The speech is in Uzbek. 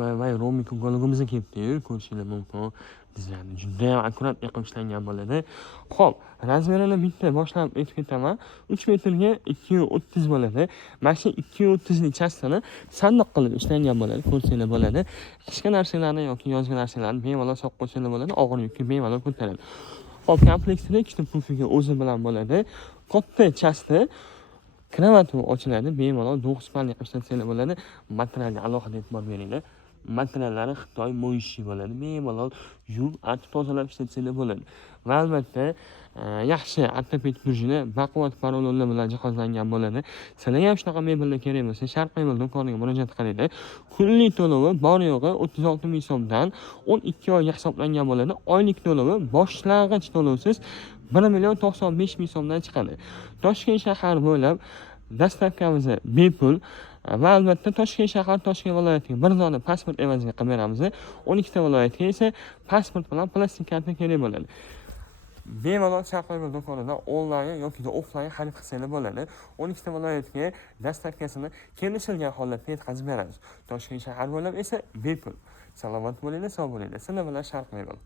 voy roaming to'lqinligimizni kelibdi-yu, ko'rishingiz mumkin. Dizayni juda ham akkuratli qilib ishlangan bo'ladi. Xo'p, razmerini bitta boshlab aytib ketaman. 3 metrga 2.30 bo'ladi. Mana shu 2.30 ning chastini sandiq qilib ishlangan bo'ladi, ko'rsanglar bo'ladi. Qishki narsalarni yoki yozgi narsalarni bemalol solib qo'ysangiz bo'ladi, og'ir yukni bemalol ko'taradi. Xo'p, kompleksida ikkita pufiga o'zi bilan bo'ladi. Katta chasti kravati ochiladi, bemalol 9 panli ishlatsangiz bo'ladi. Materialga alohida e'tibor beringlar. Materiallari Xitoy moyishi bo'ladi. Bemalol yuvib, artib tozalab ishlatsangiz bo'ladi. Va albatta, yaxshi ortoped prujina baquvvat parolonlar bilan jihozlangan bo'ladi. Sizlarga ham shunaqa mebellar kerak bo'lsa, Sharq mebel do'koniga murojaat qilinglar. Kunlik to'lovi bor yo'g'i 36 ming so'mdan 12 oyga hisoblangan bo'ladi. Oylik to'lovi boshlang'ich to'lovsiz 1.95 ming so'mdan chiqadi. Toshkent shahar bo'ylab dastavkamiz bepul. Va albatta Toshkent shahar, Toshkent viloyatiga bir zona pasport evaziga qilib beramiz. 12 ta viloyatga esa pasport bilan plastik karta kerak bo'ladi. Bemalol Sharq mebel do'konidan onlayn yoki offlayn xarid qilsangiz bo'ladi. 12 ta viloyatga dastavkasini kelishilgan holatda yetkazib beramiz. Toshkent shahar bo'ylab esa bepul. Salomat bo'linglar, sog' bo'linglar. Sizlar bilan Sharq mebel.